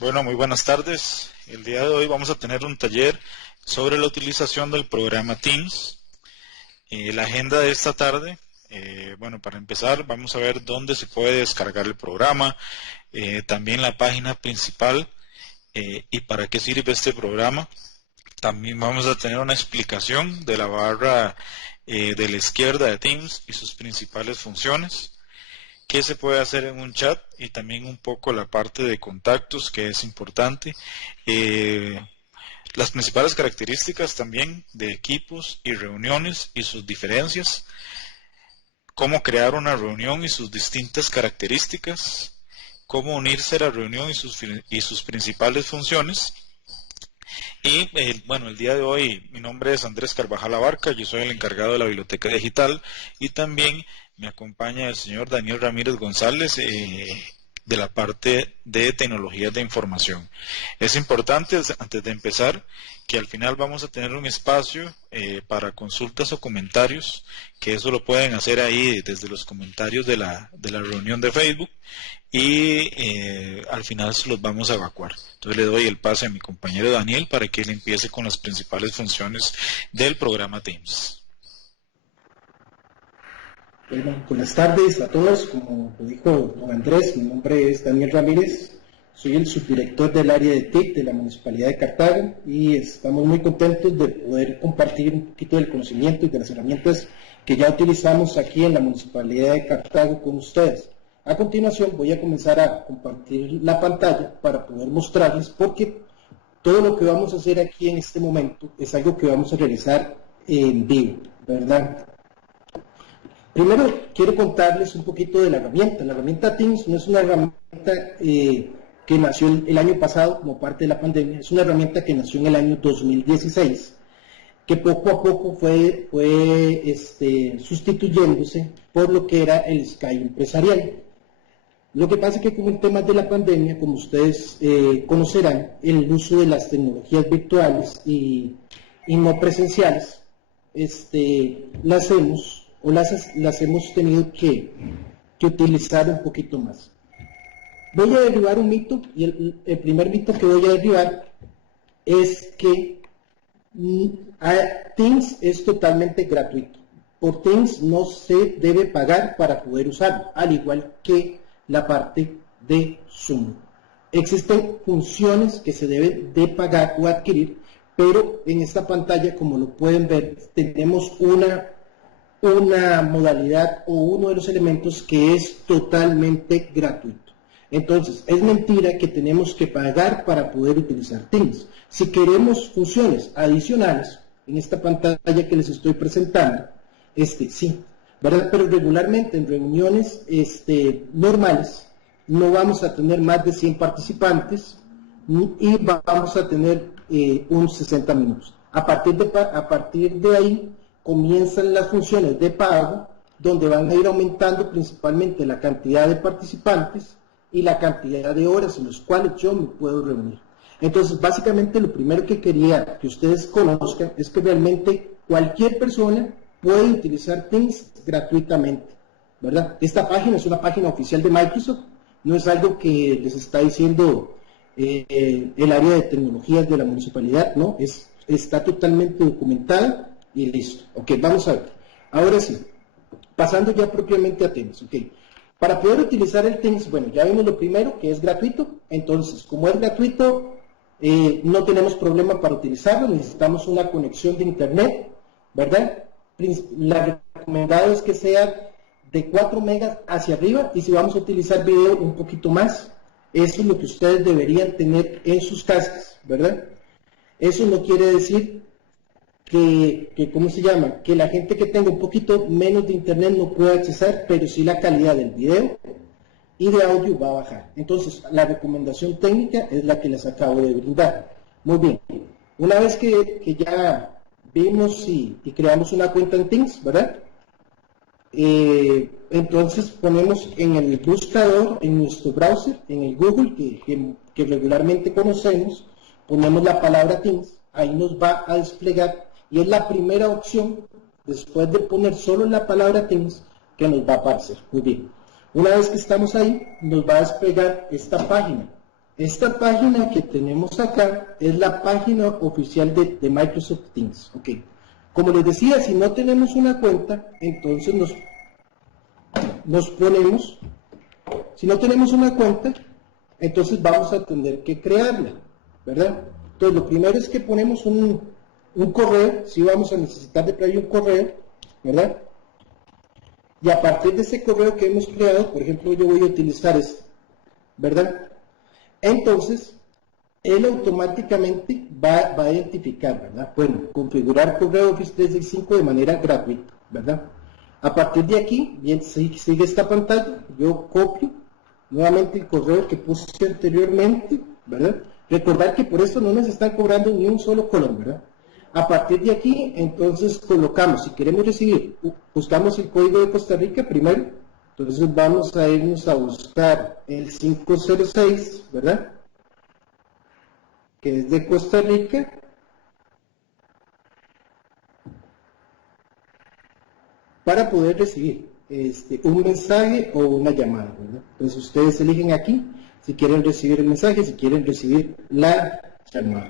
Bueno, muy buenas tardes. El día de hoy vamos a tener un taller sobre la utilización del programa Teams. La agenda de esta tarde, bueno, para empezar vamos a ver dónde se puede descargar el programa, también la página principal y para qué sirve este programa. También vamos a tener una explicación de la barra de la izquierda de Teams y sus principales funciones. Qué se puede hacer en un chat y también un poco la parte de contactos, que es importante. Las principales características también de equipos y reuniones y sus diferencias. Cómo crear una reunión y sus distintas características. Cómo unirse a la reunión y sus principales funciones. Y bueno, el día de hoy mi nombre es Andrés Carvajal Abarca, yo soy el encargado de la biblioteca digital y también me acompaña el señor Daniel Ramírez González de la parte de tecnologías de información. Es importante, antes de empezar, que al final vamos a tener un espacio para consultas o comentarios, que eso lo pueden hacer ahí desde los comentarios de la reunión de Facebook y al final se los vamos a evacuar. Entonces le doy el pase a mi compañero Daniel para que él empiece con las principales funciones del programa Teams. Bueno, buenas tardes a todos. Como lo dijo don Andrés, mi nombre es Daniel Ramírez, soy el subdirector del área de TIC de la Municipalidad de Cartago y estamos muy contentos de poder compartir un poquito del conocimiento y de las herramientas que ya utilizamos aquí en la Municipalidad de Cartago con ustedes. A continuación voy a comenzar a compartir la pantalla para poder mostrarles, porque todo lo que vamos a hacer aquí en este momento es algo que vamos a realizar en vivo, ¿verdad? Primero quiero contarles un poquito de la herramienta. La herramienta Teams no es una herramienta que nació el año pasado como parte de la pandemia, es una herramienta que nació en el año 2016, que poco a poco fue sustituyéndose por lo que era el Skype empresarial. Lo que pasa es que con el tema de la pandemia, como ustedes conocerán, el uso de las tecnologías virtuales y no presenciales, las hemos tenido que utilizar un poquito más. Voy a derribar un mito, y el primer mito que voy a derribar es que Teams es totalmente gratuito. Por Teams no se debe pagar para poder usarlo, al igual que la parte de Zoom. Existen funciones que se deben de pagar o adquirir, pero en esta pantalla, como lo pueden ver, tenemos una modalidad o uno de los elementos que es totalmente gratuito. Entonces, es mentira que tenemos que pagar para poder utilizar Teams. Si queremos funciones adicionales, en esta pantalla que les estoy presentando, sí, ¿verdad? Pero regularmente en reuniones normales no vamos a tener más de 100 participantes y vamos a tener unos 60 minutos. A partir de ahí comienzan las funciones de pago, donde van a ir aumentando principalmente la cantidad de participantes y la cantidad de horas en las cuales yo me puedo reunir. Entonces, básicamente lo primero que quería que ustedes conozcan es que realmente cualquier persona puede utilizar Teams gratuitamente, ¿verdad? Esta página es una página oficial de Microsoft, no es algo que les está diciendo el área de tecnologías de la municipalidad, ¿no? Está totalmente documentada y listo. Ok, vamos a ver. Ahora sí, pasando ya propiamente a Teams, ok. Para poder utilizar el Teams, bueno, ya vimos lo primero, que es gratuito. Entonces, como es gratuito, no tenemos problema para utilizarlo, necesitamos una conexión de internet, ¿verdad? La recomendada es que sea de 4 megas hacia arriba, y si vamos a utilizar video, un poquito más. Eso es lo que ustedes deberían tener en sus casas, ¿verdad? Eso no quiere decir ¿cómo se llama? Que la gente que tenga un poquito menos de internet no pueda accesar, pero sí la calidad del video y de audio va a bajar. Entonces, la recomendación técnica es la que les acabo de brindar. Muy bien. Una vez que ya vimos y creamos una cuenta en Teams, ¿verdad? Entonces ponemos en el buscador, en nuestro browser, en el Google, que regularmente conocemos, ponemos la palabra Teams, ahí nos va a desplegar, y es la primera opción, después de poner solo la palabra Teams, que nos va a aparecer. Muy bien. Una vez que estamos ahí, nos va a desplegar esta página. Esta página que tenemos acá es la página oficial de Microsoft Teams. Okay. Como les decía, si no tenemos una cuenta, entonces nos ponemos, si no tenemos una cuenta, entonces vamos a tener que crearla, ¿verdad? Entonces lo primero es que ponemos un correo, si vamos a necesitar de crear un correo, ¿verdad? Y a partir de ese correo que hemos creado, por ejemplo, yo voy a utilizar este, ¿verdad? Entonces, él automáticamente va a identificar, ¿verdad? Bueno, configurar correo Office 365 de manera gratuita, ¿verdad? A partir de aquí, bien, sigue esta pantalla, yo copio nuevamente el correo que puse anteriormente, ¿verdad? Recordar que por esto no nos están cobrando ni un solo colón, ¿verdad? A partir de aquí, entonces colocamos, si queremos recibir, buscamos el código de Costa Rica primero, entonces vamos a irnos a buscar el 506, ¿verdad? Que es de Costa Rica. Para poder recibir un mensaje o una llamada, ¿verdad? Entonces ustedes eligen aquí si quieren recibir el mensaje, si quieren recibir la llamada.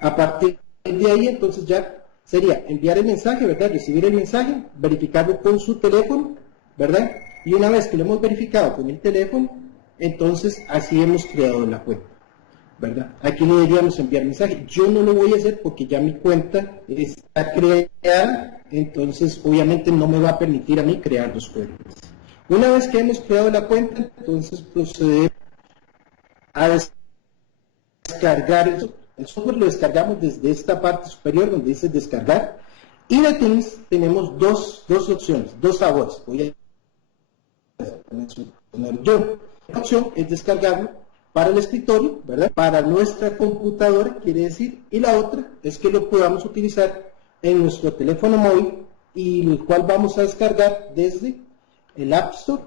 A partir de ahí, entonces ya sería enviar el mensaje, ¿verdad? Recibir el mensaje, verificarlo con su teléfono, ¿verdad? Y una vez que lo hemos verificado con el teléfono, entonces así hemos creado la cuenta, ¿verdad? Aquí le deberíamos enviar mensaje. Yo no lo voy a hacer porque ya mi cuenta está creada, entonces obviamente no me va a permitir a mí crear dos cuentas. Una vez que hemos creado la cuenta, entonces procedemos a descargar el software. El software lo descargamos desde esta parte superior donde dice descargar, y de Teams tenemos dos opciones, dos sabores. Voy a poner yo. La opción es descargarlo para el escritorio, ¿verdad? Para nuestra computadora, quiere decir, y la otra es que lo podamos utilizar en nuestro teléfono móvil, y el cual vamos a descargar desde el App Store,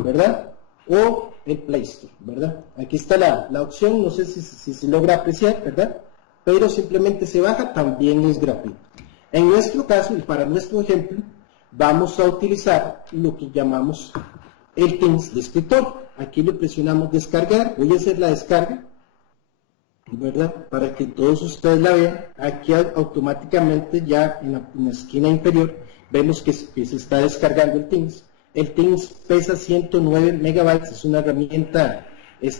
¿verdad? O el Play Store, ¿verdad? Aquí está la opción, no sé si se logra apreciar, ¿verdad? Pero simplemente se baja, también es gratuito. En nuestro caso, y para nuestro ejemplo, vamos a utilizar lo que llamamos el Teams de escritorio. Aquí le presionamos descargar, voy a hacer la descarga, ¿verdad? Para que todos ustedes la vean. Aquí automáticamente ya en la esquina inferior vemos que se está descargando el Teams. El Teams pesa 109 megabytes, es una herramienta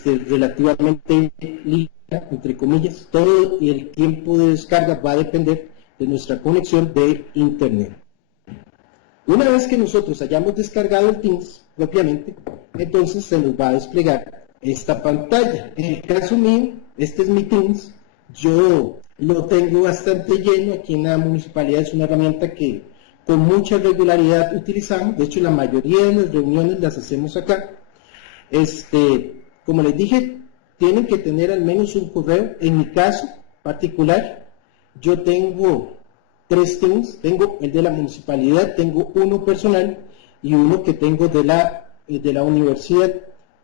relativamente ligera, entre comillas. Todo y el tiempo de descarga va a depender de nuestra conexión de internet. Una vez que nosotros hayamos descargado el Teams propiamente, entonces se nos va a desplegar esta pantalla. En el caso mío, este es mi Teams, yo lo tengo bastante lleno. Aquí en la municipalidad es una herramienta que con mucha regularidad utilizamos, de hecho la mayoría de las reuniones las hacemos acá. Como les dije, tienen que tener al menos un correo. En mi caso particular, yo tengo 3 Teams, tengo el de la municipalidad, tengo uno personal y uno que tengo de la universidad.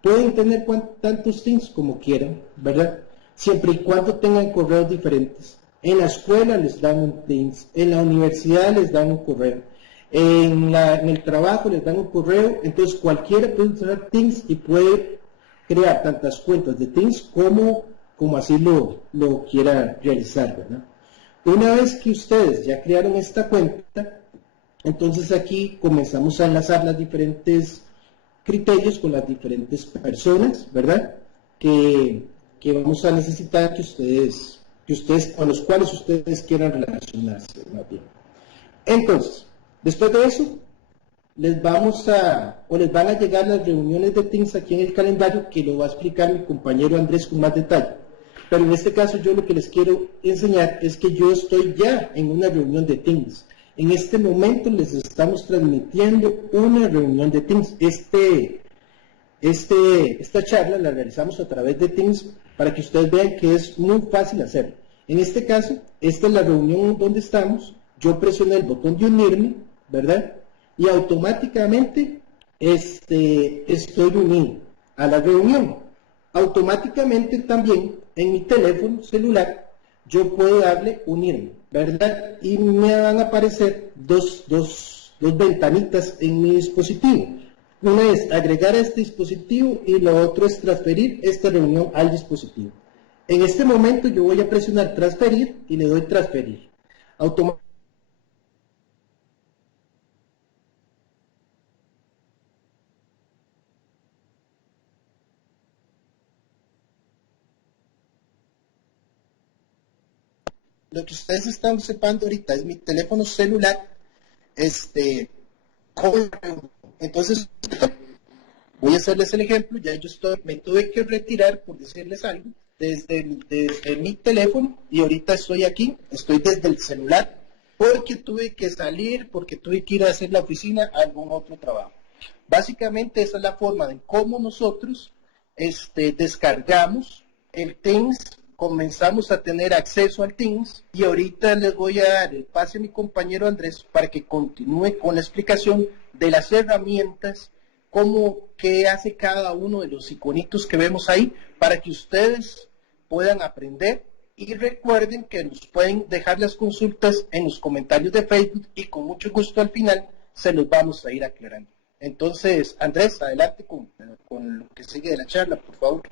Pueden tener tantos Teams como quieran, ¿verdad? Siempre y cuando tengan correos diferentes. En la escuela les dan un Teams, en la universidad les dan un correo, en el trabajo les dan un correo. Entonces cualquiera puede usar Teams y puede crear tantas cuentas de Teams como así lo quiera realizar, ¿verdad? Una vez que ustedes ya crearon esta cuenta, entonces aquí comenzamos a enlazar los diferentes criterios con las diferentes personas, ¿verdad? Que vamos a necesitar que ustedes con los cuales ustedes quieran relacionarse, más bien. Entonces, después de eso, les van a llegar las reuniones de Teams aquí en el calendario, que lo va a explicar mi compañero Andrés con más detalle. Pero en este caso yo lo que les quiero enseñar es que yo estoy ya en una reunión de Teams. En este momento les estamos transmitiendo una reunión de Teams. Esta charla la realizamos a través de Teams para que ustedes vean que es muy fácil hacerlo. En este caso, esta es la reunión donde estamos. Yo presioné el botón de unirme, ¿verdad? Y automáticamente estoy unido a la reunión. Automáticamente también en mi teléfono celular yo puedo darle unirme, ¿verdad? Y me van a aparecer dos ventanitas en mi dispositivo. Una es agregar a este dispositivo y lo otro es transferir esta reunión al dispositivo. En este momento yo voy a presionar transferir y le doy transferir. Automáticamente lo que ustedes están observando ahorita es mi teléfono celular, con- entonces voy a hacerles el ejemplo, ya me tuve que retirar, por decirles algo, desde mi teléfono y ahorita estoy aquí, estoy desde el celular, porque tuve que salir, porque tuve que ir a hacer la oficina a algún otro trabajo. Básicamente esa es la forma de cómo nosotros descargamos el Teams, comenzamos a tener acceso al Teams y ahorita les voy a dar el pase a mi compañero Andrés para que continúe con la explicación de las herramientas, cómo, qué hace cada uno de los iconitos que vemos ahí, para que ustedes puedan aprender y recuerden que nos pueden dejar las consultas en los comentarios de Facebook y con mucho gusto al final se los vamos a ir aclarando. Entonces, Andrés, adelante con lo que sigue de la charla, por favor.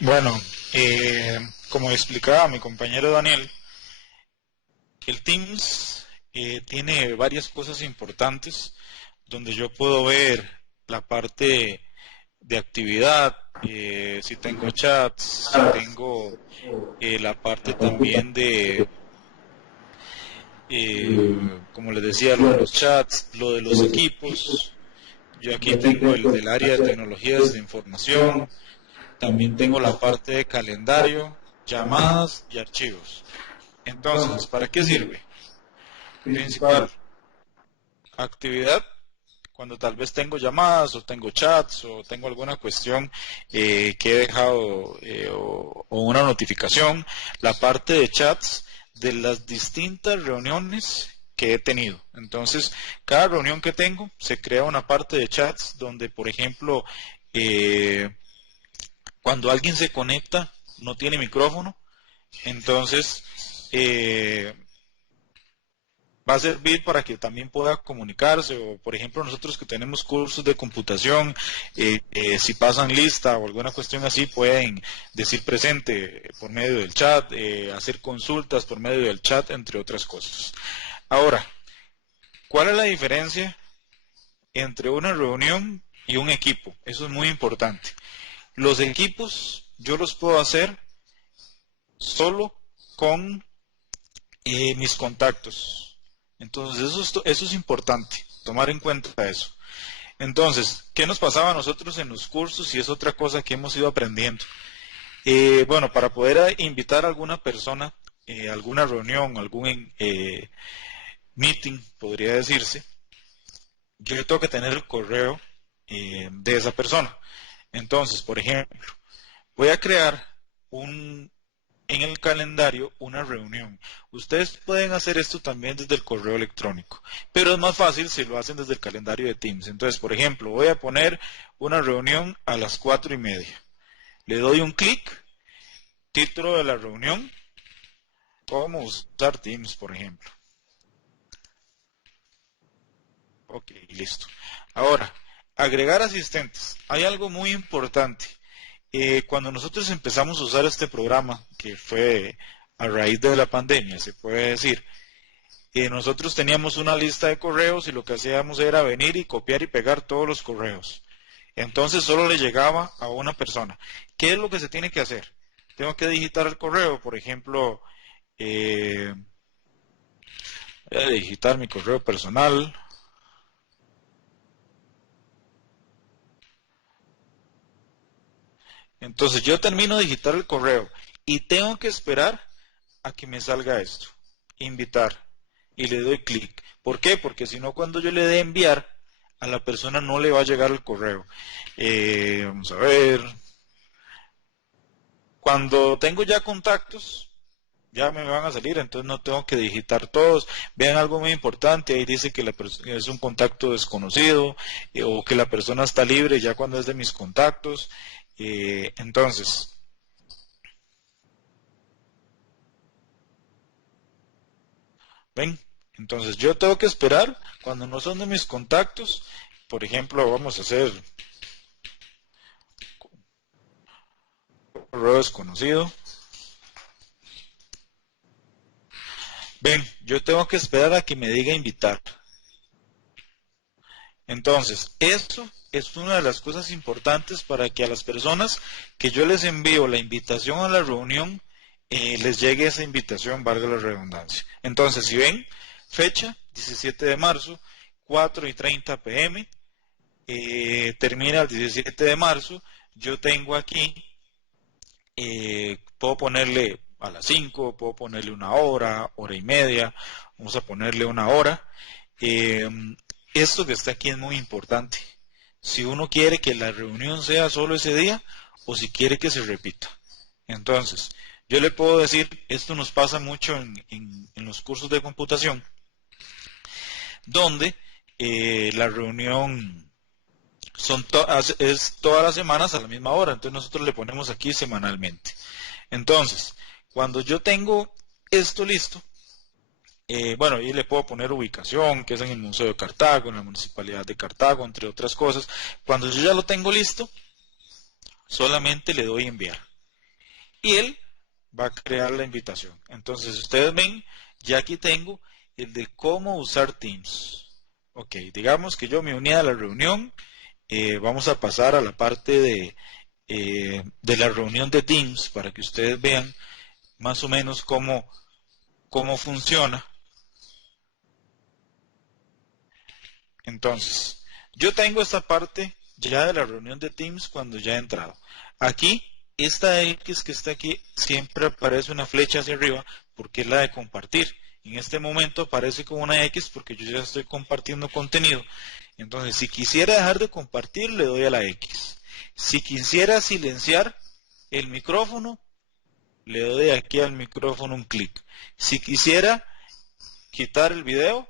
Bueno, como explicaba mi compañero Daniel, el Teams tiene varias cosas importantes donde yo puedo ver la parte de actividad, si tengo chats, si tengo la parte también de, como les decía, lo de los chats, lo de los equipos. Yo aquí tengo el del área de tecnologías de información, también tengo la parte de calendario, llamadas y archivos. Entonces, ¿para qué sirve? Principal, actividad, cuando tal vez tengo llamadas o tengo chats o tengo alguna cuestión que he dejado o una notificación, la parte de chats de las distintas reuniones que he tenido. Entonces, cada reunión que tengo se crea una parte de chats donde, por ejemplo, cuando alguien se conecta, no tiene micrófono, entonces va a servir para que también pueda comunicarse o por ejemplo nosotros que tenemos cursos de computación, si pasan lista o alguna cuestión así pueden decir presente por medio del chat, hacer consultas por medio del chat, entre otras cosas. Ahora, ¿cuál es la diferencia entre una reunión y un equipo? Eso es muy importante. Los equipos yo los puedo hacer solo con mis contactos. Entonces eso es importante, tomar en cuenta eso. Entonces, ¿qué nos pasaba a nosotros en los cursos? Y es otra cosa que hemos ido aprendiendo. Bueno, para poder invitar a alguna persona, alguna reunión, algún meeting, podría decirse, yo tengo que tener el correo de esa persona. Entonces, por ejemplo, voy a crear en el calendario una reunión. Ustedes pueden hacer esto también desde el correo electrónico, pero es más fácil si lo hacen desde el calendario de Teams. Entonces, por ejemplo, voy a poner una reunión a las 4:30. Le doy un clic, título de la reunión, cómo usar Teams, por ejemplo. Ok, listo. Ahora, agregar asistentes. Hay algo muy importante. Cuando nosotros empezamos a usar este programa, que fue a raíz de la pandemia, se puede decir, nosotros teníamos una lista de correos y lo que hacíamos era venir y copiar y pegar todos los correos. Entonces solo le llegaba a una persona. ¿Qué es lo que se tiene que hacer? Tengo que digitar el correo, por ejemplo, voy a digitar mi correo personal. Entonces yo termino de digitar el correo y tengo que esperar a que me salga esto, invitar, y le doy clic. ¿Por qué? Porque si no, cuando yo le dé enviar, a la persona no le va a llegar el correo. Vamos a ver. Cuando tengo ya contactos, ya me van a salir, entonces no tengo que digitar todos. Vean algo muy importante, ahí dice que la es un contacto desconocido o que la persona está libre ya cuando es de mis contactos. Entonces, ¿Ven? Entonces yo tengo que esperar cuando no son de mis contactos. Por ejemplo, vamos a hacer correo desconocido. Ven, yo tengo que esperar a que me diga invitar. Entonces, esto es una de las cosas importantes para que a las personas que yo les envío la invitación a la reunión, les llegue esa invitación, valga la redundancia. Entonces, si ven, fecha 17 de marzo, 4:30 p.m., termina el 17 de marzo, yo tengo aquí, puedo ponerle a las 5, puedo ponerle una hora, hora y media, vamos a ponerle una hora. Esto que está aquí es muy importante. Si uno quiere que la reunión sea solo ese día o si quiere que se repita. Entonces, yo le puedo decir, esto nos pasa mucho en los cursos de computación, donde la reunión es todas las semanas a la misma hora. Entonces nosotros le ponemos aquí semanalmente. Entonces, cuando yo tengo esto listo, bueno, y le puedo poner ubicación, que es en el Museo de Cartago, en la Municipalidad de Cartago, entre otras cosas. Cuando yo ya lo tengo listo, solamente le doy enviar. Y él va a crear la invitación. Entonces, ustedes ven, ya aquí tengo el de cómo usar Teams. Ok, digamos que yo me uní a la reunión. Vamos a pasar a la parte de la reunión de Teams para que ustedes vean más o menos cómo funciona. Entonces, yo tengo esta parte ya de la reunión de Teams cuando ya he entrado. Aquí, esta X que está aquí, siempre aparece una flecha hacia arriba porque es la de compartir. En este momento aparece como una X porque yo ya estoy compartiendo contenido. Entonces, si quisiera dejar de compartir, le doy a la X. Si quisiera silenciar el micrófono, le doy aquí al micrófono un clic. Si quisiera quitar el video,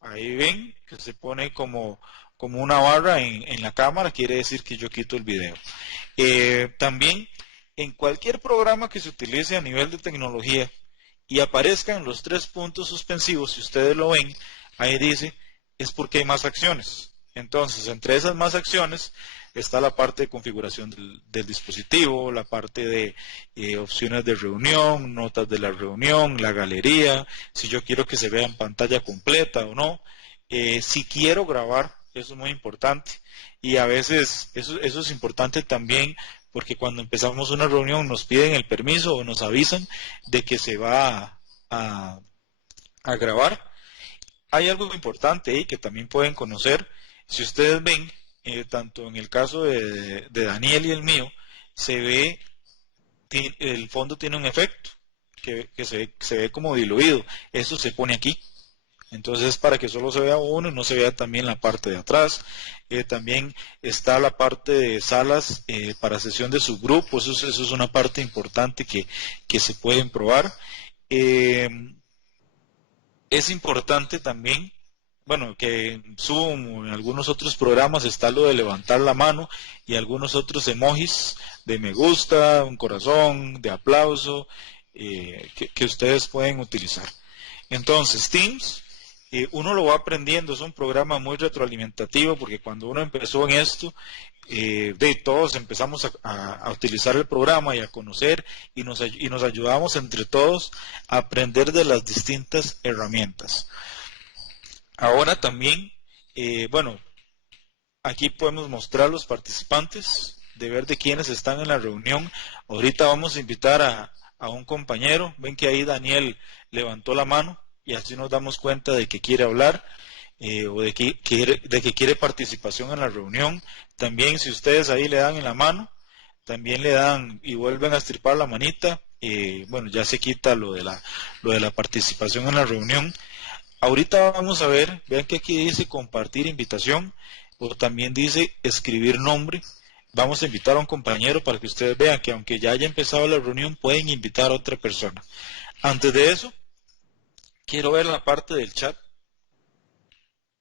ahí ven que se pone como una barra en la cámara, quiere decir que yo quito el video. También en cualquier programa que se utilice a nivel de tecnología y aparezcan los 3 puntos suspensivos, si ustedes lo ven, ahí dice, es porque hay más acciones. Entonces, entre esas más acciones está la parte de configuración del dispositivo, la parte de opciones de reunión, notas de la reunión, la galería, si yo quiero que se vea en pantalla completa o no, si quiero grabar, eso es muy importante. Y a veces eso es importante también porque cuando empezamos una reunión nos piden el permiso o nos avisan de que se va a grabar. Hay algo importante ahí que también pueden conocer. Si ustedes ven, tanto en el caso de Daniel y el mío, se ve, el fondo tiene un efecto que se ve como diluido. Eso se pone aquí. Entonces, para que solo se vea uno y no se vea también la parte de atrás. También está la parte de salas para sesión de subgrupos. Eso es una parte importante que se pueden probar. Es importante también, bueno, que en Zoom o en algunos otros programas está lo de levantar la mano y algunos otros emojis de me gusta, un corazón, de aplauso, que ustedes pueden utilizar. Entonces, Teams, uno lo va aprendiendo, es un programa muy retroalimentativo porque cuando uno empezó en esto, de todos empezamos a utilizar el programa y a conocer y nos ayudamos entre todos a aprender de las distintas herramientas. Ahora también, bueno, aquí podemos mostrar los participantes, de ver de quiénes están en la reunión. Ahorita vamos a invitar a un compañero, ven que ahí Daniel levantó la mano y así nos damos cuenta de que quiere hablar. O de que quiere participación en la reunión. También si ustedes ahí le dan en la mano, también le dan y vuelven a estripar la manita, bueno, ya se quita lo de la participación en la reunión. Ahorita vamos a ver, vean que aquí dice compartir invitación, o también dice escribir nombre. Vamos a invitar a un compañero para que ustedes vean que aunque ya haya empezado la reunión, pueden invitar a otra persona. Antes de eso, quiero ver la parte del chat.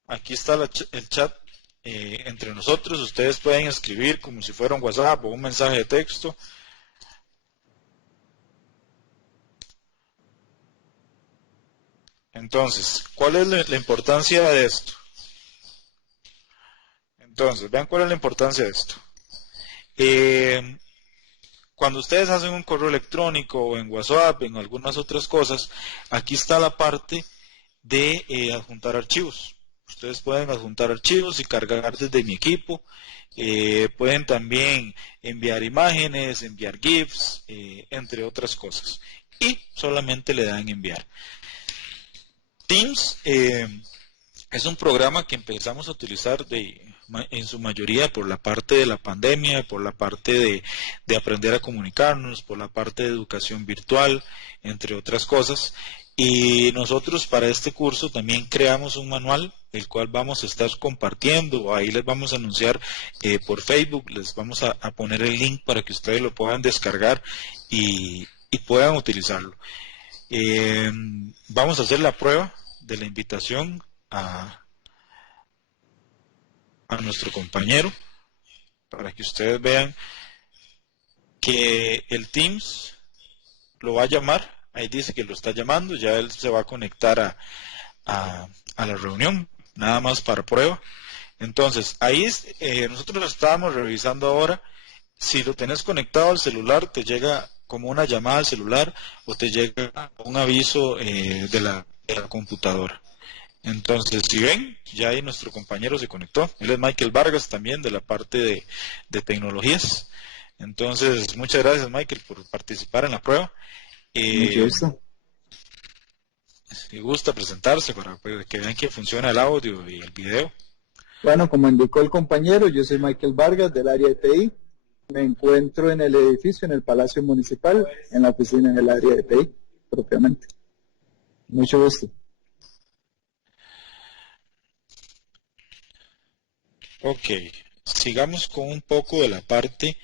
Aquí está el chat entre nosotros. Ustedes pueden escribir como si fuera un WhatsApp o un mensaje de texto. Entonces, ¿cuál es la importancia de esto? Entonces, vean cuál es la importancia de esto. Eh, Cuando ustedes hacen un correo electrónico o en WhatsApp, en algunas otras cosas, aquí está la parte de adjuntar archivos. Ustedes pueden adjuntar archivos y cargar desde mi equipo. Pueden también enviar imágenes, enviar GIFs, entre otras cosas. Y solamente le dan enviar. Teams es un programa que empezamos a utilizar en su mayoría por la parte de la pandemia, por la parte de aprender a comunicarnos, por la parte de educación virtual, entre otras cosas. Y nosotros para este curso también creamos un manual, el cual vamos a estar compartiendo, ahí les vamos a anunciar por Facebook, les vamos a poner el link para que ustedes lo puedan descargar y puedan utilizarlo. Vamos a hacer la prueba de la invitación a, a nuestro compañero para que ustedes vean que el Teams lo va a llamar. Ahí dice que lo está llamando, ya él se va a conectar a la reunión, nada más para prueba. Entonces, ahí nosotros lo estábamos revisando ahora. Si lo tenés conectado al celular, te llega como una llamada al celular o te llega un aviso de la computadora. Entonces, si ven, ya ahí nuestro compañero se conectó. Él es Michael Vargas también de la parte de tecnologías. Entonces, muchas gracias Michael por participar en la prueba. Mucho Eh, gusto. Si gusta presentarse para que vean que funciona el audio y el video. Bueno, como indicó el compañero, yo soy Michael Vargas del área de TI. Me encuentro en el edificio, en el Palacio Municipal, en la oficina en el área de TI, propiamente. Mucho gusto. Ok, sigamos con un poco de la parte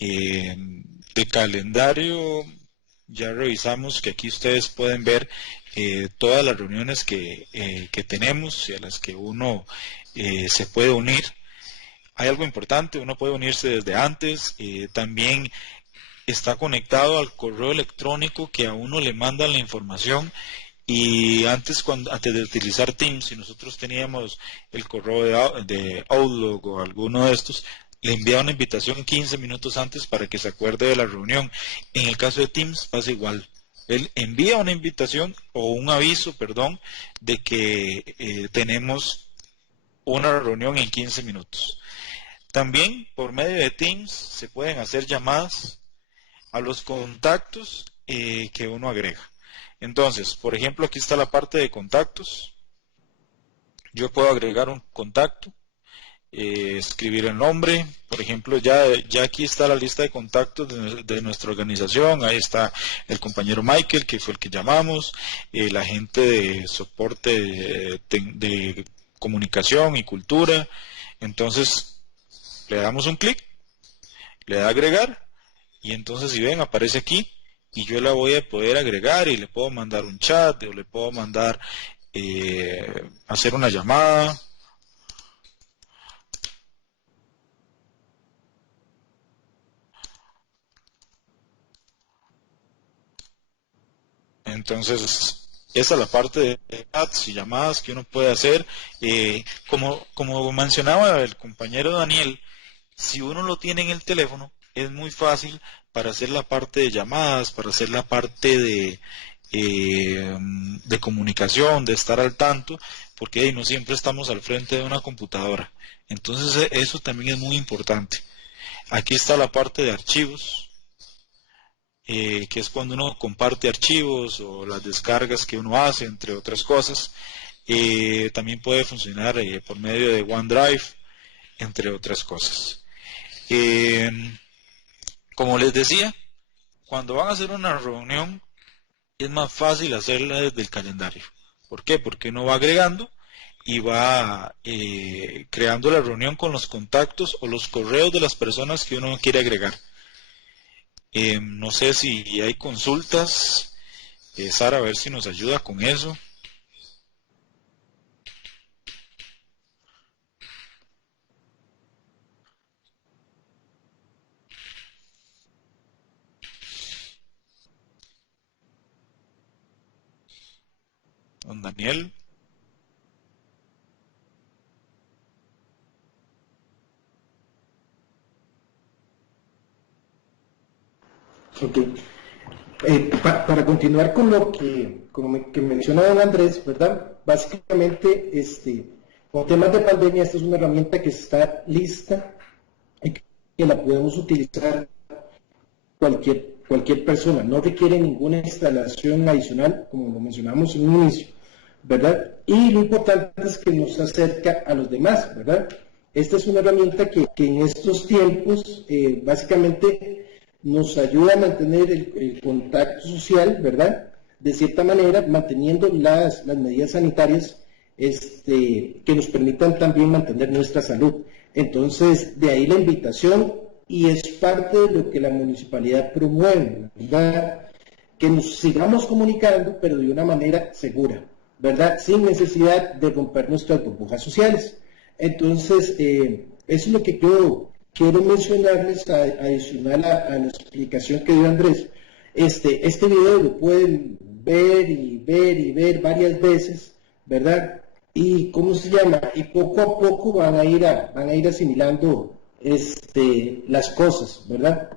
de calendario. Ya revisamos que aquí ustedes pueden ver todas las reuniones que tenemos y a las que uno se puede unir. Hay algo importante, uno puede unirse desde antes, también está conectado al correo electrónico que a uno le mandan la información y antes de utilizar Teams, si nosotros teníamos el correo de Outlook o alguno de estos, le envía una invitación 15 minutos antes para que se acuerde de la reunión. En el caso de Teams pasa igual. Él envía una invitación o un aviso, perdón, de que tenemos una reunión en 15 minutos. También por medio de Teams se pueden hacer llamadas a los contactos que uno agrega. Entonces, por ejemplo, aquí está la parte de contactos. Yo puedo agregar un contacto, escribir el nombre. Por ejemplo, ya aquí está la lista de contactos de nuestra organización. Ahí está el compañero Michael, que fue el que llamamos, la gente de soporte de comunicación y cultura. Entonces, le damos un clic, le da agregar y entonces si ven aparece aquí y yo la voy a poder agregar y le puedo mandar un chat o le puedo mandar hacer una llamada. Entonces esa es la parte de chats y llamadas que uno puede hacer. Como mencionaba el compañero Daniel, si uno lo tiene en el teléfono, es muy fácil para hacer la parte de llamadas, para hacer la parte de comunicación, de estar al tanto, porque no siempre estamos al frente de una computadora. Entonces eso también es muy importante. Aquí está la parte de archivos, que es cuando uno comparte archivos o las descargas que uno hace, entre otras cosas. También puede funcionar por medio de OneDrive, entre otras cosas. Eh, Como les decía, cuando van a hacer una reunión es más fácil hacerla desde el calendario. ¿Por qué? Porque uno va agregando y va creando la reunión con los contactos o los correos de las personas que uno quiere agregar. No sé si hay consultas. Sara, a ver si nos ayuda con eso. don Daniel. Ok. Para continuar con lo que mencionó don Andrés, ¿verdad? Básicamente, con temas de pandemia, esta es una herramienta que está lista y que la podemos utilizar cualquier persona. No requiere ninguna instalación adicional, como lo mencionamos en un inicio, ¿verdad? Y lo importante es que nos acerca a los demás, ¿verdad? Esta es una herramienta que en estos tiempos, básicamente, nos ayuda a mantener el contacto social, ¿verdad? De cierta manera, manteniendo las medidas sanitarias que nos permitan también mantener nuestra salud. Entonces, de ahí la invitación, y es parte de lo que la municipalidad promueve, ¿verdad? Que nos sigamos comunicando, pero de una manera segura, ¿verdad? Sin necesidad de romper nuestras burbujas sociales. Entonces, eso es lo que yo quiero mencionarles adicional a la explicación que dio Andrés. Este video lo pueden ver y ver y ver varias veces, ¿verdad? Y ¿cómo se llama? Y poco a poco van a ir asimilando las cosas, ¿verdad?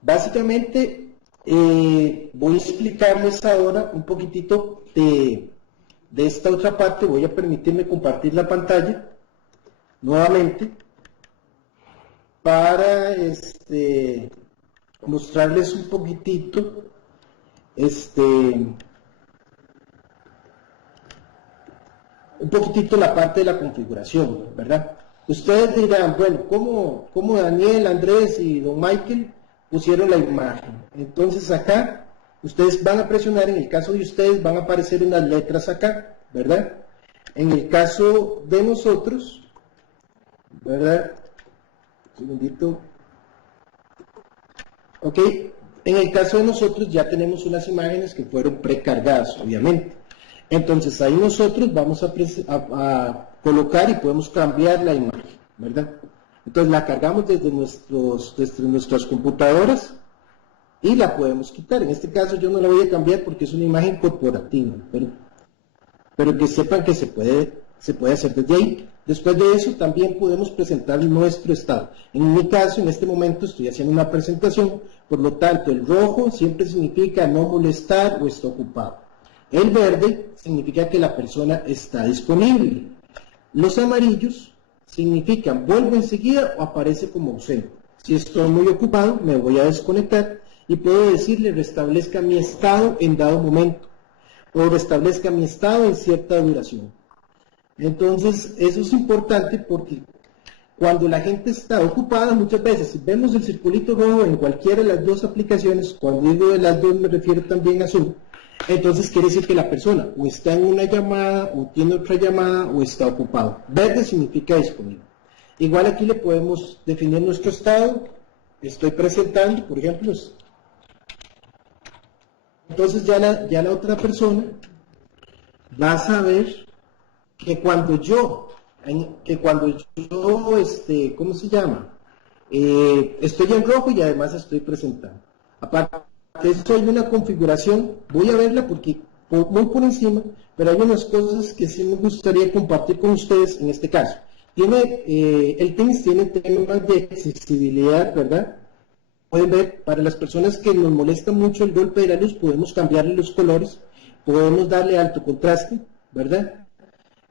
Básicamente voy a explicarles ahora un poquitito de esta otra parte. Voy a permitirme compartir la pantalla nuevamente para mostrarles un poquitito la parte de la configuración, ¿verdad? Ustedes dirán, bueno, ¿cómo Daniel, Andrés y don Michael pusieron la imagen? Entonces acá, ustedes van a presionar, en el caso de ustedes van a aparecer unas letras acá, ¿verdad? En el caso de nosotros, ¿verdad? Un segundito. Ok, en el caso de nosotros ya tenemos unas imágenes que fueron precargadas, obviamente. Entonces ahí nosotros vamos a colocar y podemos cambiar la imagen, ¿verdad? Entonces la cargamos desde nuestras computadoras y la podemos quitar. En este caso yo no la voy a cambiar porque es una imagen corporativa, pero que sepan que se puede hacer desde ahí. Después de eso también podemos presentar nuestro estado. En mi caso, en este momento estoy haciendo una presentación, por lo tanto el rojo siempre significa no molestar o está ocupado. El verde significa que la persona está disponible. Los amarillos significan vuelvo enseguida o aparece como ausente. Si estoy muy ocupado, me voy a desconectar y puedo decirle restablezca mi estado en dado momento o restablezca mi estado en cierta duración. Entonces, eso es importante porque cuando la gente está ocupada, muchas veces, si vemos el circulito rojo en cualquiera de las dos aplicaciones, cuando digo de las dos me refiero también a Zoom, entonces quiere decir que la persona o está en una llamada, o tiene otra llamada, o está ocupado. Verde significa disponible. Igual aquí le podemos definir nuestro estado, estoy presentando, por ejemplo, entonces ya la otra persona va a saber que cuando yo, ¿cómo se llama? Estoy en rojo y además estoy presentando. Aparte de eso hay una configuración, voy a verla porque muy por encima, pero hay unas cosas que sí me gustaría compartir con ustedes en este caso. El Teams tiene temas de accesibilidad, ¿verdad? Pueden ver, para las personas que nos molesta mucho el golpe de la luz, podemos cambiarle los colores, podemos darle alto contraste, ¿verdad?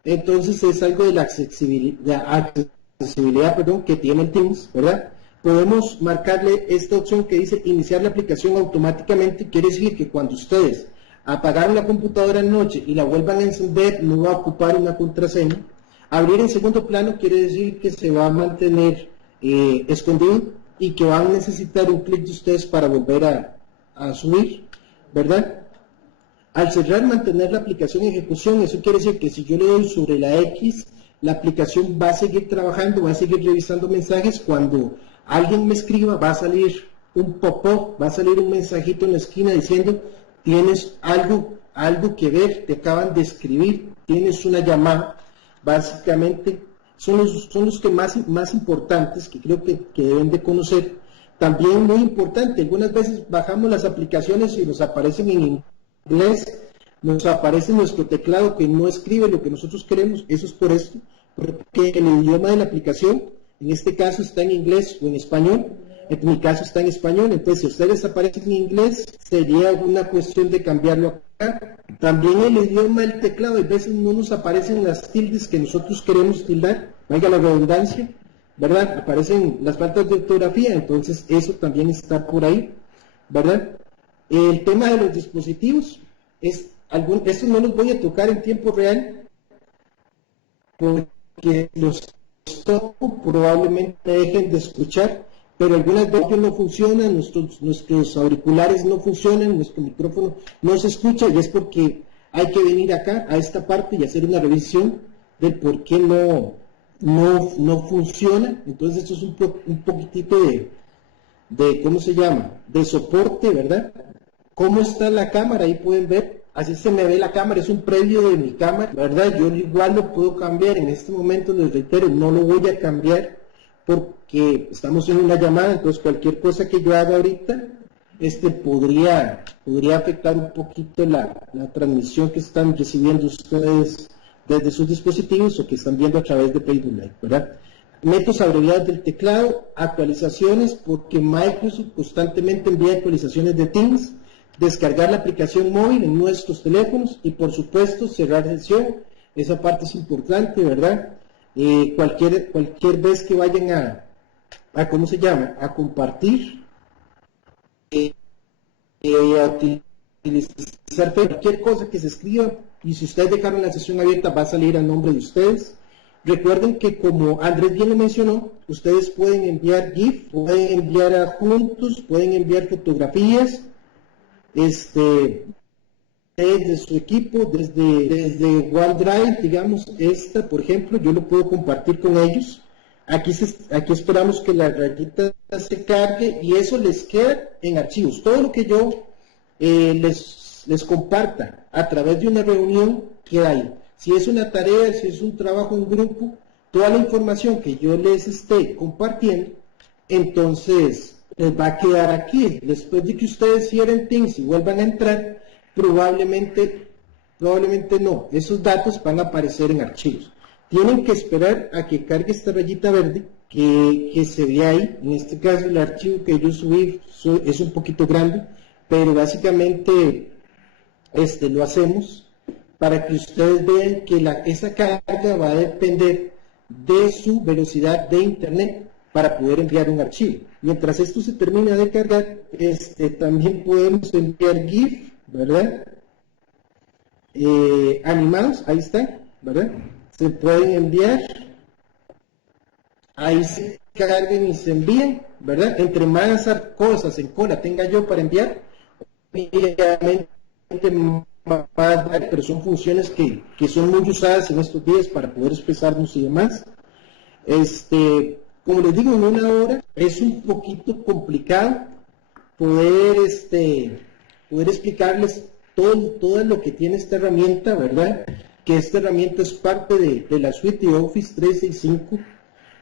Entonces es algo de la accesibilidad, que tiene el Teams, ¿verdad? Podemos marcarle esta opción que dice iniciar la aplicación automáticamente, quiere decir que cuando ustedes apagaron la computadora en noche y la vuelvan a encender, no va a ocupar una contraseña. Abrir en segundo plano quiere decir que se va a mantener escondido y que van a necesitar un clic de ustedes para volver a subir, ¿verdad? Al cerrar, mantener la aplicación en ejecución, eso quiere decir que si yo le doy sobre la X, la aplicación va a seguir trabajando, va a seguir revisando mensajes. Cuando alguien me escriba, va a salir un pop-up, va a salir un mensajito en la esquina diciendo, tienes algo que ver, te acaban de escribir, tienes una llamada. Básicamente, son los que más importantes que creo que deben de conocer. También muy importante, algunas veces bajamos las aplicaciones y nos aparecen en inglés, nos aparece nuestro teclado que no escribe lo que nosotros queremos. Eso es por esto, porque el idioma de la aplicación, en este caso está en inglés o en español. En mi caso está en español, entonces si ustedes aparecen en inglés, sería una cuestión de cambiarlo acá. También el idioma del teclado, a veces no nos aparecen las tildes que nosotros queremos tildar, vaya la redundancia, ¿verdad? Aparecen las faltas de ortografía, entonces eso también está por ahí, ¿verdad? El tema de los dispositivos, estos no los voy a tocar en tiempo real, porque los toco, probablemente dejen de escuchar, pero algunas veces no funcionan, nuestros auriculares no funcionan, nuestro micrófono no se escucha, y es porque hay que venir acá, a esta parte, y hacer una revisión del por qué no funciona. Entonces esto es un poquitito de, ¿cómo se llama?, de soporte, ¿verdad? ¿Cómo está la cámara? Ahí pueden ver, así se me ve la cámara, es un previo de mi cámara, ¿verdad? Yo igual lo puedo cambiar, en este momento les reitero, no lo voy a cambiar, porque estamos en una llamada, entonces cualquier cosa que yo haga ahorita podría afectar un poquito la transmisión que están recibiendo ustedes desde sus dispositivos o que están viendo a través de Facebook Live, ¿verdad? Métodos abreviados del teclado, actualizaciones, porque Microsoft constantemente envía actualizaciones de Teams, descargar la aplicación móvil en nuestros teléfonos y por supuesto cerrar sesión, esa parte es importante, ¿verdad? Cualquier vez que vayan ¿cómo se llama?, a compartir, a utilizar cualquier cosa que se escriba, y si ustedes dejaron la sesión abierta va a salir a nombre de ustedes. Recuerden que, como Andrés bien lo mencionó, ustedes pueden enviar GIF, pueden enviar adjuntos, pueden enviar fotografías, desde su equipo, desde OneDrive, digamos, por ejemplo, yo lo puedo compartir con ellos. Aquí esperamos que la rayita se cargue y eso les queda en archivos. Todo lo que yo les comparta a través de una reunión queda ahí. Si es una tarea, si es un trabajo en grupo, toda la información que yo les esté compartiendo, entonces les va a quedar aquí. Después de que ustedes cierren Teams y vuelvan a entrar, probablemente no, esos datos van a aparecer en archivos. Tienen que esperar a que cargue esta rayita verde que se ve ahí. En este caso el archivo que yo subí es un poquito grande, pero básicamente lo hacemos para que ustedes vean que esa carga va a depender de su velocidad de internet para poder enviar un archivo. Mientras esto se termina de cargar, también podemos enviar GIF, ¿verdad? Animados, ahí están, ¿verdad? Se pueden enviar, ahí se carguen y se envíen, ¿verdad? Entre más cosas en cola tenga yo para enviar, obviamente más, pero son funciones que son muy usadas en estos días para poder expresarnos y demás. Como les digo, en una hora es un poquito complicado poder explicarles todo lo que tiene esta herramienta, ¿verdad? Que esta herramienta es parte de la suite de Office 365.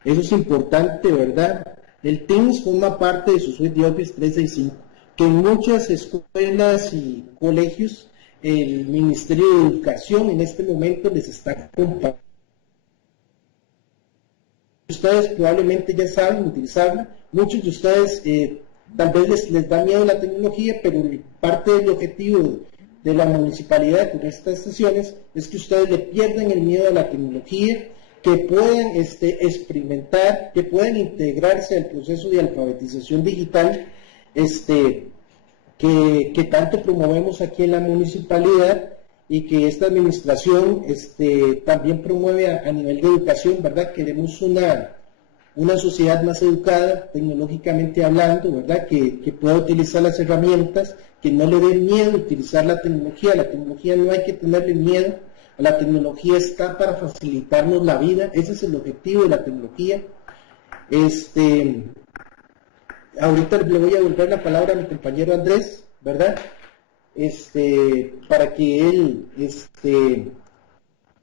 Eso es importante, ¿verdad? El Teams forma parte de su suite de Office 365, que en muchas escuelas y colegios el Ministerio de Educación en este momento les está compartiendo. Ustedes probablemente ya saben utilizarla, muchos de ustedes tal vez les da miedo la tecnología, pero parte del objetivo de la municipalidad con estas sesiones es que ustedes le pierdan el miedo a la tecnología, que puedan experimentar, que puedan integrarse al proceso de alfabetización digital que tanto promovemos aquí en la municipalidad y que esta administración también promueve a nivel de educación, ¿verdad? Queremos una sociedad más educada, tecnológicamente hablando, ¿verdad? Que pueda utilizar las herramientas, que no le dé miedo utilizar la tecnología. La tecnología no hay que tenerle miedo, la tecnología está para facilitarnos la vida, ese es el objetivo de la tecnología. Ahorita le voy a volver la palabra a mi compañero Andrés, ¿verdad? Para que él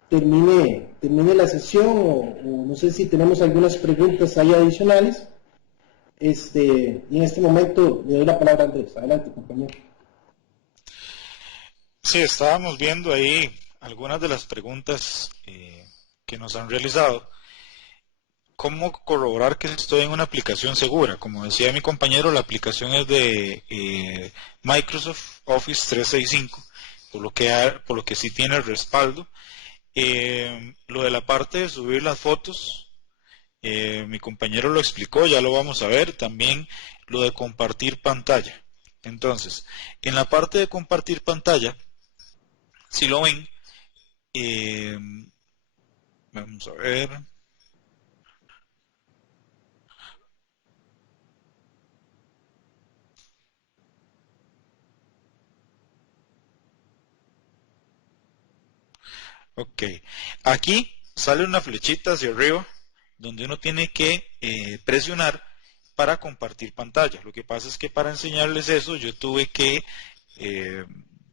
termine la sesión o no sé si tenemos algunas preguntas ahí adicionales. Y en este momento le doy la palabra a Andrés. Adelante, compañero. Sí, estábamos viendo ahí algunas de las preguntas que nos han realizado. ¿Cómo corroborar que estoy en una aplicación segura? Como decía mi compañero, la aplicación es de Microsoft Office 365, por lo que sí tiene el respaldo. Lo de la parte de subir las fotos, mi compañero lo explicó, ya lo vamos a ver. También lo de compartir pantalla. Entonces, en la parte de compartir pantalla, si lo ven, eh, vamos a ver. Ok, aquí sale una flechita hacia arriba donde uno tiene que presionar para compartir pantalla. Lo que pasa es que para enseñarles eso yo tuve que eh,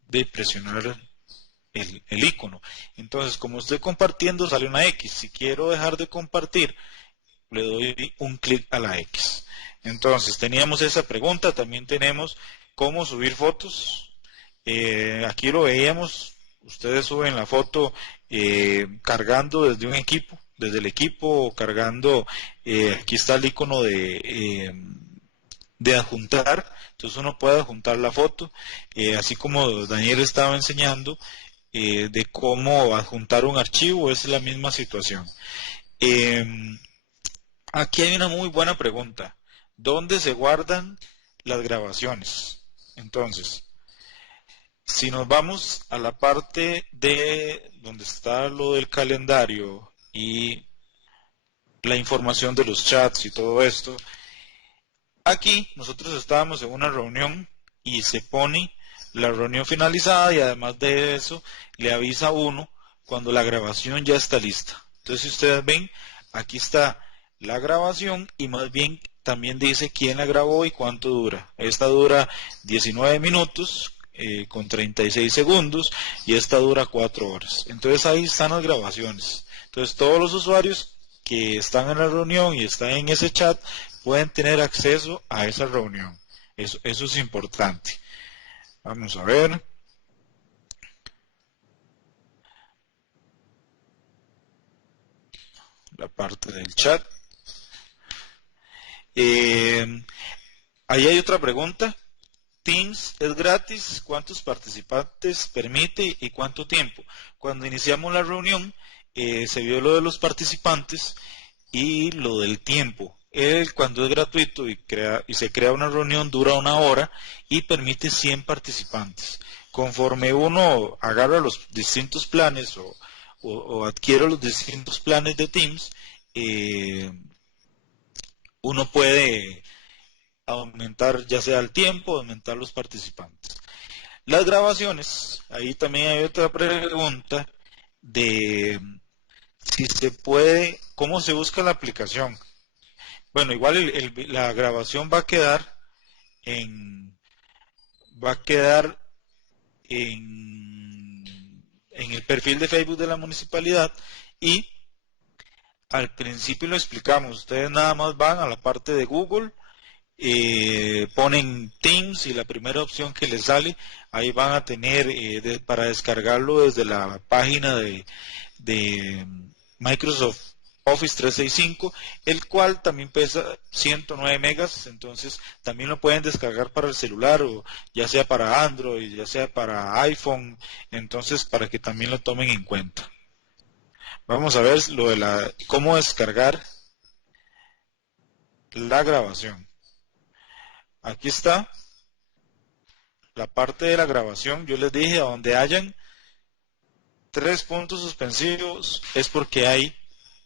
de presionar el icono. Entonces, como estoy compartiendo, sale una X. Si quiero dejar de compartir, le doy un clic a la X. Entonces, teníamos esa pregunta. También tenemos cómo subir fotos. Aquí lo veíamos. Ustedes suben la foto cargando desde un equipo, desde el equipo, cargando. Aquí está el icono de adjuntar. Entonces uno puede adjuntar la foto, así como Daniel estaba enseñando de cómo adjuntar un archivo, es la misma situación. Eh, Aquí hay una muy buena pregunta. ¿Dónde se guardan las grabaciones? Entonces, si nos vamos a la parte de donde está lo del calendario y la información de los chats y todo esto, aquí nosotros estábamos en una reunión y se pone la reunión finalizada y además de eso le avisa a uno cuando la grabación ya está lista. Entonces, si ustedes ven, aquí está la grabación y más bien también dice quién la grabó y cuánto dura. Esta dura 19 minutos con 36 segundos y esta dura 4 horas. Entonces ahí están las grabaciones. Entonces todos los usuarios que están en la reunión y están en ese chat pueden tener acceso a esa reunión. Eso es importante. Vamos a ver. La parte del chat. Ahí hay otra pregunta. Teams es gratis, ¿cuántos participantes permite y cuánto tiempo? Cuando iniciamos la reunión se vio lo de los participantes y lo del tiempo. Cuando es gratuito y se crea una reunión dura 1 hora y permite 100 participantes. Conforme uno agarra los distintos planes o adquiere los distintos planes de Teams, uno puede aumentar ya sea el tiempo, aumentar los participantes. Las grabaciones, ahí también hay otra pregunta de si se puede, cómo se busca la aplicación. Bueno, igual la grabación en, va a quedar en el perfil de Facebook de la municipalidad y al principio lo explicamos, ustedes nada más van a la parte de Google, ponen Teams y la primera opción que les sale, ahí van a tener para descargarlo desde la página de Microsoft Office 365, el cual también pesa 109 megas, entonces también lo pueden descargar para el celular, o ya sea para Android, ya sea para iPhone, entonces para que también lo tomen en cuenta. Vamos a ver lo de cómo descargar la grabación. Aquí está la parte de la grabación. Yo les dije, a donde hayan 3 puntos suspensivos es porque hay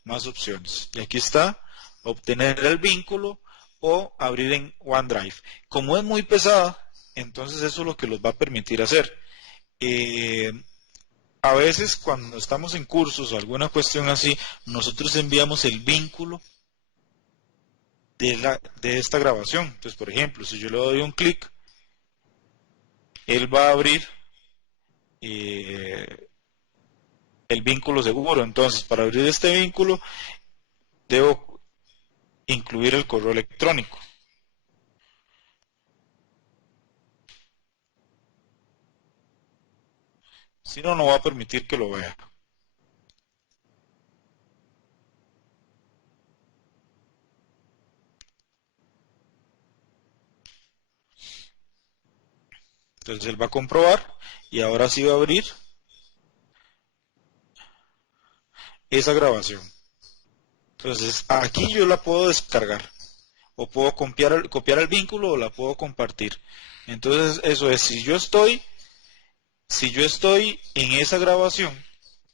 más opciones. Y aquí está, obtener el vínculo o abrir en OneDrive. Como es muy pesada, entonces eso es lo que los va a permitir hacer. A veces cuando estamos en cursos o alguna cuestión así, nosotros enviamos el vínculo de esta grabación. Entonces, por ejemplo, si yo le doy un clic, él va a abrir el vínculo seguro. Entonces, para abrir este vínculo, debo incluir el correo electrónico. Si no, no va a permitir que lo vea. Entonces él va a comprobar y ahora sí va a abrir esa grabación. Entonces aquí yo la puedo descargar o puedo copiar el vínculo o la puedo compartir. Entonces eso es, si yo estoy en esa grabación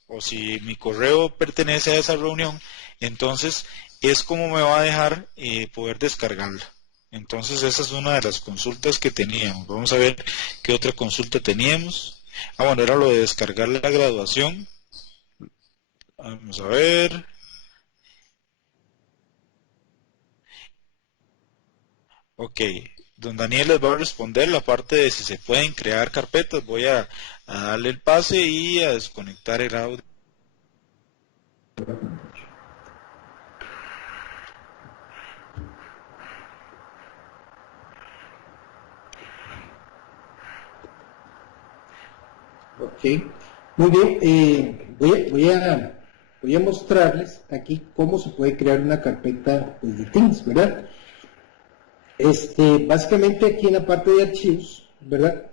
o si mi correo pertenece a esa reunión, entonces es como me va a dejar poder descargarla. Entonces esa es una de las consultas que teníamos. Vamos a ver qué otra consulta teníamos. Bueno, era lo de descargar la graduación. Vamos a ver. Ok, don Daniel les va a responder la parte de si se pueden crear carpetas. Voy a darle el pase y a desconectar el audio. Ok, muy bien. Voy a mostrarles aquí cómo se puede crear una carpeta pues, de Teams, ¿verdad? Básicamente aquí en la parte de archivos, ¿verdad?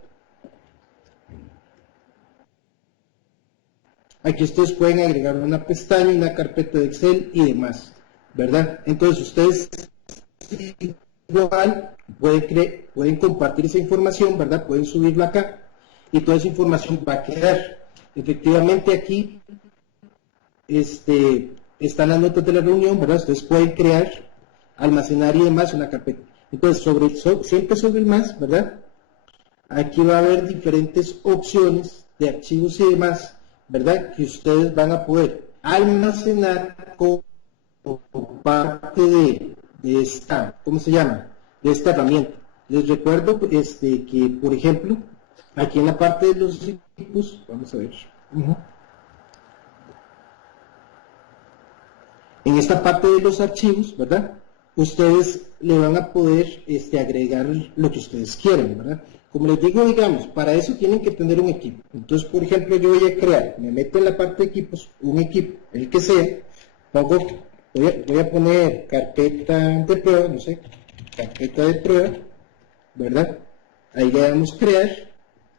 Aquí ustedes pueden agregar una pestaña, una carpeta de Excel y demás, ¿verdad? Entonces ustedes igual pueden compartir esa información, ¿verdad? Pueden subirla acá y toda esa información va a quedar. Efectivamente aquí están las notas de la reunión, ¿verdad? Ustedes pueden crear, almacenar y demás una carpeta. Entonces, siempre sobre el más, ¿verdad? Aquí va a haber diferentes opciones de archivos y demás, ¿verdad? Que ustedes van a poder almacenar como parte de esta, ¿cómo se llama? De esta herramienta. Les recuerdo que, por ejemplo, aquí en la parte de los equipos, vamos a ver. En esta parte de los archivos, ¿verdad? Ustedes le van a poder agregar lo que ustedes quieran, ¿verdad? Como les digo, digamos, para eso tienen que tener un equipo. Entonces, por ejemplo, yo voy a crear, me meto en la parte de equipos, un equipo, el que sea, voy a poner carpeta de prueba, no sé, carpeta de prueba, ¿verdad? Ahí le damos crear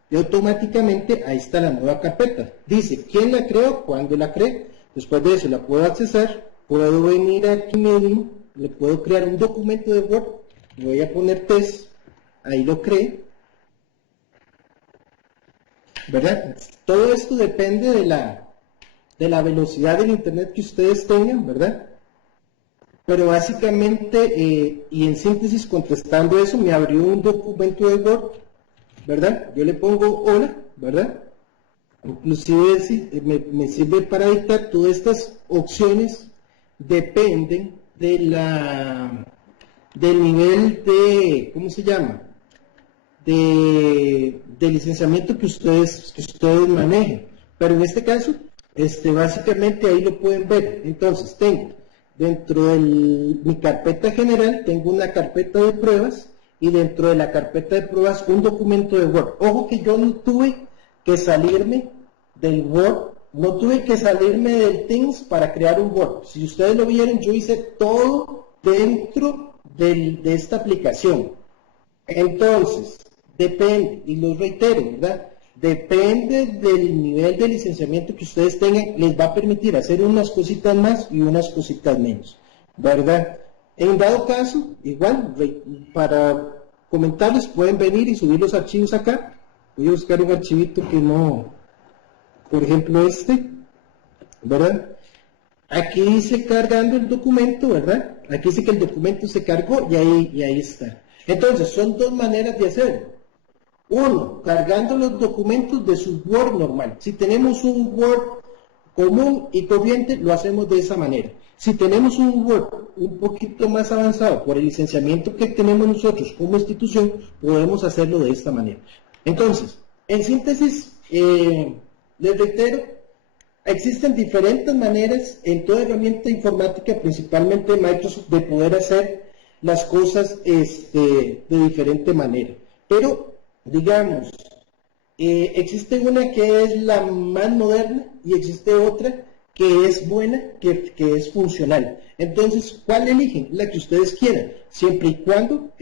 y automáticamente ahí está la nueva carpeta. Dice quién la creó, cuándo la creé. Después de eso la puedo accesar, puedo venir aquí mismo, le puedo crear un documento de Word, le voy a poner test, ahí lo creé, ¿verdad? Todo esto depende de la velocidad del internet que ustedes tengan, ¿verdad? Pero básicamente, y en síntesis contestando eso, me abrió un documento de Word, ¿verdad? Yo le pongo hola, ¿verdad? Inclusive me sirve para dictar. Todas estas opciones dependen del nivel de, ¿cómo se llama? De licenciamiento que ustedes manejen. Pero en este caso, básicamente ahí lo pueden ver. Entonces, tengo dentro de mi carpeta general, tengo una carpeta de pruebas y dentro de la carpeta de pruebas un documento de Word. Ojo que yo no tuve que salirme del Word, no tuve que salirme del Teams para crear un Word. Si ustedes lo vieron, yo hice todo dentro de esta aplicación. Entonces, depende, y lo reitero, ¿verdad? Depende del nivel de licenciamiento que ustedes tengan, les va a permitir hacer unas cositas más y unas cositas menos, ¿verdad? En dado caso, igual, para comentarles, pueden venir y subir los archivos acá. Voy a buscar un archivito que no, por ejemplo ¿verdad? Aquí dice cargando el documento, ¿verdad? Aquí dice que el documento se cargó y ahí está. Entonces, son dos maneras de hacerlo. Uno, cargando los documentos de su Word normal. Si tenemos un Word común y corriente, lo hacemos de esa manera. Si tenemos un Word un poquito más avanzado por el licenciamiento que tenemos nosotros como institución, podemos hacerlo de esta manera. Entonces, en síntesis, les reitero, existen diferentes maneras en toda herramienta informática, principalmente Microsoft, de poder hacer las cosas de diferente manera. Pero, digamos, Existe una que es la más moderna y existe otra que es buena, que es funcional. Entonces, ¿cuál eligen? La que ustedes quieran, siempre y cuando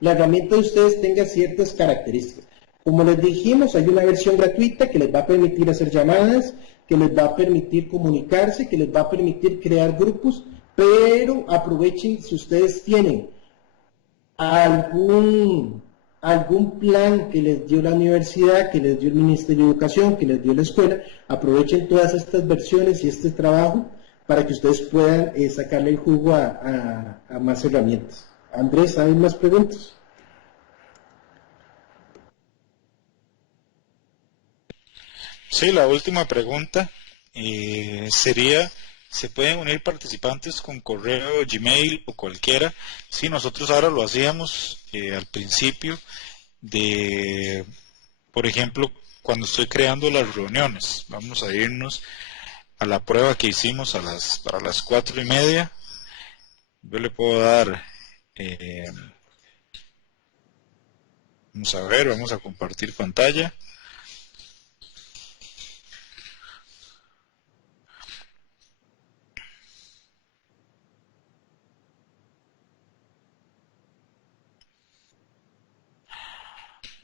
la herramienta de ustedes tenga ciertas características. Como les dijimos, hay una versión gratuita que les va a permitir hacer llamadas, que les va a permitir comunicarse, que les va a permitir crear grupos, pero aprovechen si ustedes tienen algún plan que les dio la universidad, que les dio el Ministerio de Educación, que les dio la escuela, aprovechen todas estas versiones y este trabajo para que ustedes puedan sacarle el jugo a más herramientas. Andrés, ¿hay más preguntas? Sí, la última pregunta sería, ¿se pueden unir participantes con correo, Gmail o cualquiera? Sí, nosotros ahora lo hacíamos al principio de, por ejemplo, cuando estoy creando las reuniones. Vamos a irnos a la prueba que hicimos para las 4:30. Yo le puedo dar, vamos a ver, vamos a compartir pantalla.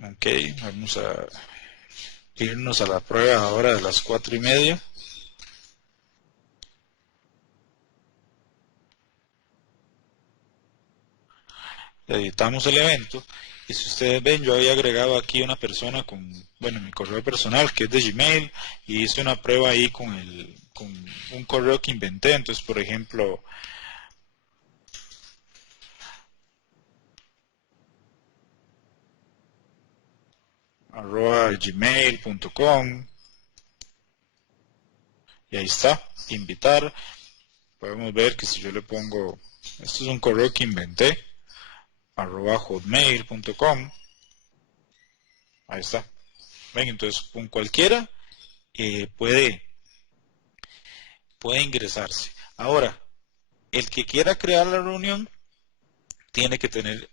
Ok, vamos a irnos a la prueba ahora de las 4:30. Editamos el evento y si ustedes ven, yo había agregado aquí una persona con, bueno, mi correo personal que es de Gmail y hice una prueba ahí con un correo que inventé. Entonces, por ejemplo, @gmail.com, y ahí está, invitar. Podemos ver que si yo le pongo, esto es un correo que inventé, @hotmail.com, ahí está. Ven, entonces con cualquiera puede ingresarse. Ahora, el que quiera crear la reunión tiene que tener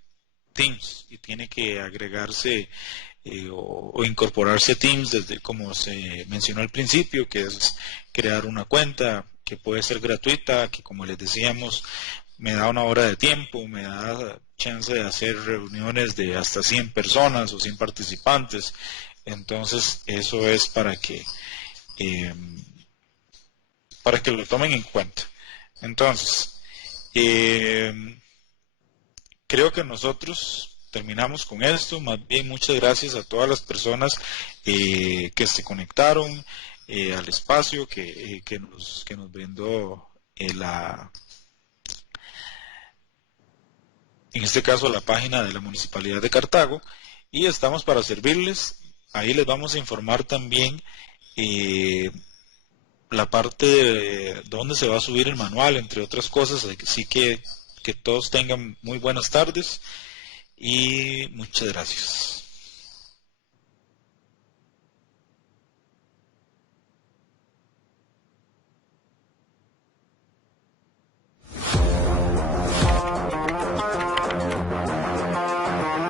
Teams y tiene que agregarse o incorporarse Teams desde como se mencionó al principio, que es crear una cuenta que puede ser gratuita, que como les decíamos me da una hora de tiempo, me da chance de hacer reuniones de hasta 100 personas o 100 participantes. Entonces eso es para que lo tomen en cuenta. Entonces, creo que nosotros terminamos con esto. Más bien, muchas gracias a todas las personas que se conectaron al espacio que nos brindó en este caso, la página de la Municipalidad de Cartago. Y estamos para servirles. Ahí les vamos a informar también la parte de dónde se va a subir el manual, entre otras cosas. Así que todos tengan muy buenas tardes y muchas gracias.